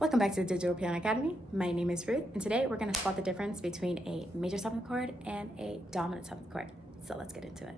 Welcome back to the Digital Piano Academy. My name is Ruth, and today we're going to spot the difference between a major 7th chord and a dominant 7th chord. So let's get into it.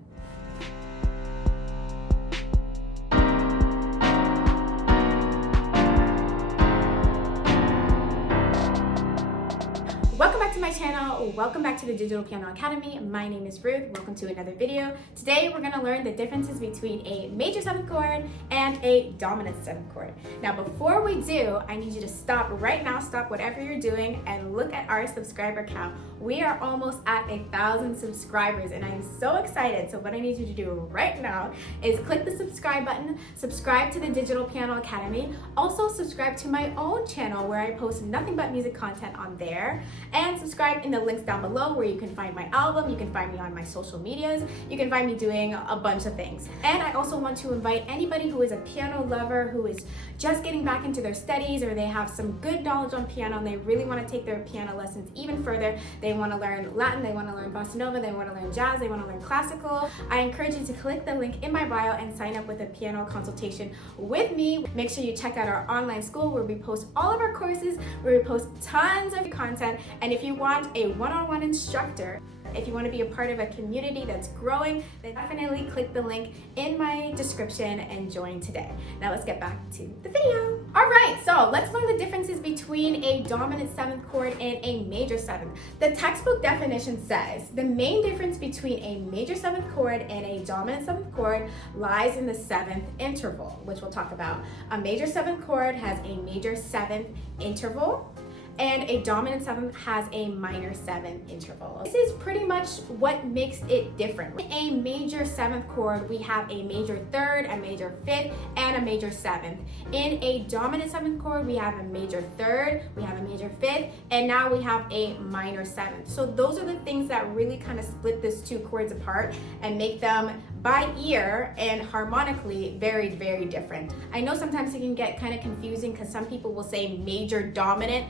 Welcome back to my channel. Welcome back to the Digital Piano Academy. My name is Ruth. Welcome to another video. Today we're going to learn the differences between a major 7th chord and a dominant 7th chord. Now before we do, I need you to stop right now, stop whatever you're doing, and look at our subscriber count. We are almost at 1,000 subscribers and I'm so excited. So what I need you to do right now is click the subscribe button, subscribe to the Digital Piano Academy, also subscribe to my own channel where I post nothing but music content on there, and subscribe in the links down below where you can find my album, you can find me on my social medias, you can find me doing a bunch of things. And I also want to invite anybody who is a piano lover, who is just getting back into their studies, or they have some good knowledge on piano and they really want to take their piano lessons even further. They want to learn Latin, they want to learn bossa nova, they want to learn jazz, they want to learn classical. I encourage you to click the link in my bio and sign up with a piano consultation with me. Make sure you check out our online school where we post all of our courses, where we post tons of content. And if you want a one-on-one instructor, if you want to be a part of a community that's growing, then definitely click the link in my description and join today. Now let's get back to the video. All right, so let's learn the differences between a dominant 7th chord and a major 7th. The textbook definition says the main difference between a major 7th chord and a dominant 7th chord lies in the 7th interval, which we'll talk about. A major 7th chord has a major 7th interval, and a dominant 7th has a minor 7th interval. This is pretty much what makes it different. In a major 7th chord, we have a major 3rd, a major 5th, and a major 7th. In a dominant 7th chord, we have a major 3rd, we have a major 5th, and now we have a minor 7th. So those are the things that really kind of split these two chords apart and make them by ear and harmonically very, very different. I know sometimes it can get kind of confusing because some people will say major dominant.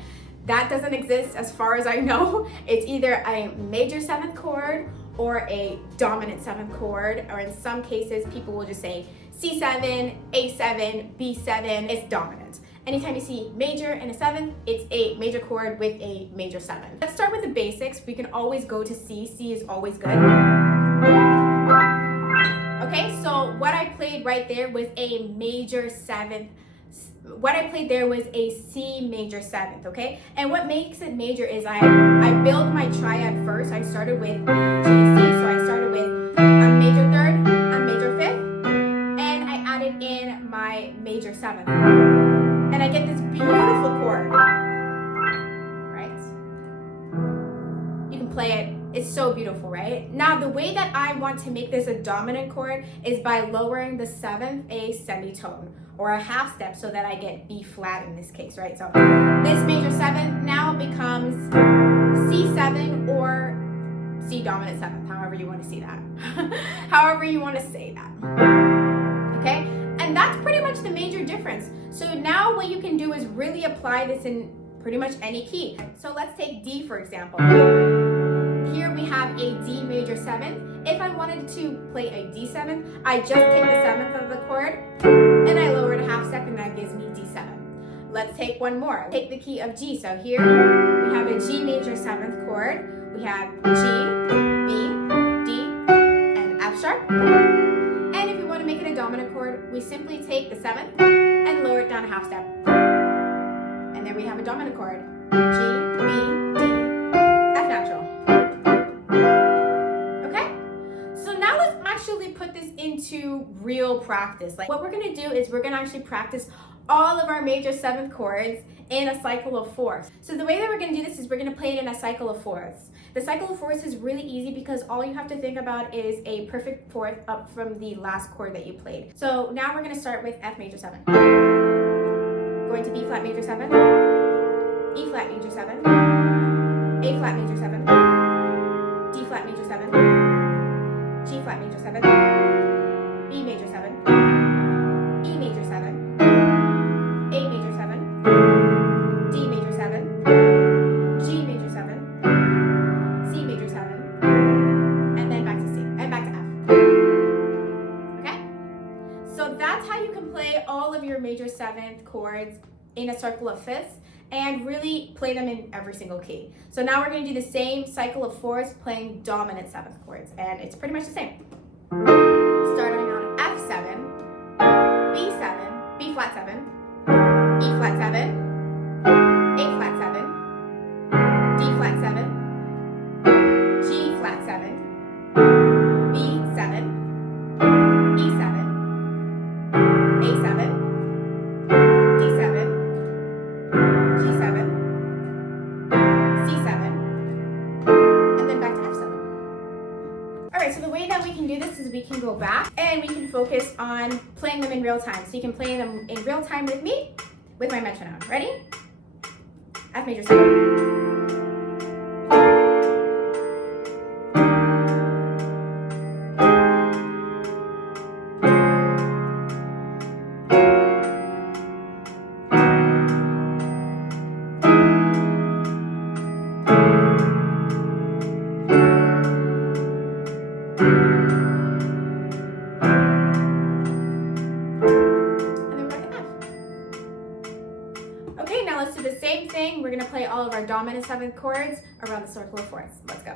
That doesn't exist as far as I know. It's either a major 7th chord or a dominant 7th chord, or in some cases people will just say C7, A7, B7, it's dominant. Anytime you see major and a 7th, it's a major chord with a major 7th. Let's start with the basics. We can always go to C. C is always good. Okay, so what I played right there was a major 7th. What I played there was a C major 7th, okay? And what makes it major is I build my triad first. I started with G to C, so I started with a major 3rd, a major 5th, and I added in my major 7th. And I get this beautiful chord, right? You can play it. It's so beautiful, right? Now, the way that I want to make this a dominant chord is by lowering the 7th a semitone, or a half step, so that I get B flat in this case, right? So this major 7th now becomes C7 or C dominant 7th, however you want to see that. However you want to say that. Okay? And that's pretty much the major difference. So now what you can do is really apply this in pretty much any key. So let's take D, for example. Here we have a D major 7th. If I wanted to play a D7, I just take the 7th of the chord and I lower it a half step, and that gives me D7. Let's take one more. Take the key of G. So here we have a G major 7th chord. We have G, B, D, and F sharp. And if we want to make it a dominant chord, we simply take the 7th and lower it down a half step. And then we have a dominant chord. G, B, D, F natural. Put this into real practice. Like, what we're going to do is we're going to actually practice all of our major 7th chords in a cycle of 4ths. So the way that we're going to do this is we're going to play it in a cycle of 4ths. The cycle of 4ths is really easy because all you have to think about is a perfect 4th up from the last chord that you played. So now we're going to start with F major 7. Going to B flat major 7, E flat major 7, A flat major 7, D flat major 7, G flat major 7, B major 7, E major 7, A major 7, D major 7, G major 7, C major 7, and then back to C, and back to F. Okay? So that's how you can play all of your major 7th chords in a circle of fifths and really play them in every single key. So now we're going to do the same cycle of fourths playing dominant seventh chords, and it's pretty much the same. Starting on F7, B7, B flat 7, E flat 7, A flat 7, D flat 7, G flat 7, B7, E7, A7, D7, G7, C7, and then back to F7. Alright, so the way that we can do this is we can go back and we can focus on playing them in real time. So you can play them in real time with me, with my metronome. Ready? F major 7. Okay, now let's do the same thing. We're gonna play all of our dominant seventh chords around the circle of fourths. Let's go.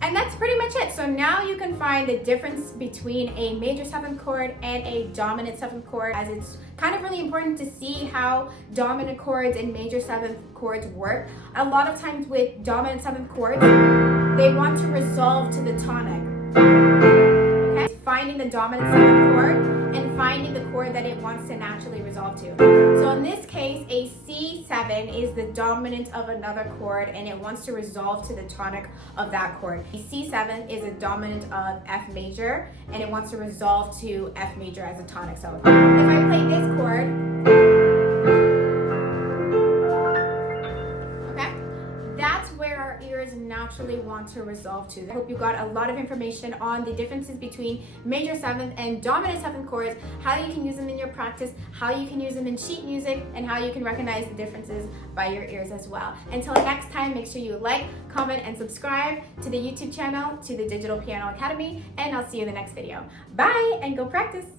And that's pretty much it. So now you can find the difference between a major seventh chord and a dominant seventh chord, as it's kind of really important to see how dominant chords and major seventh chords work. A lot of times with dominant seventh chords, they want to resolve to the tonic. Okay? Finding the dominant seventh chord and finding the chord that it wants to naturally resolve to. So in this case, a C7 is the dominant of another chord and it wants to resolve to the tonic of that chord. A C7 is a dominant of F major and it wants to resolve to F major as a tonic. So if I play this chord, okay, that's where our ears naturally want to resolve to. I hope you got a lot of information on the differences between major seventh and dominant seventh chords, how you can use them in your practice, how you can use them in sheet music, and how you can recognize the differences by your ears as well. Until next time, make sure you like, comment, and subscribe to the YouTube channel, to the Digital Piano Academy, and I'll see you in the next video. Bye, and go practice!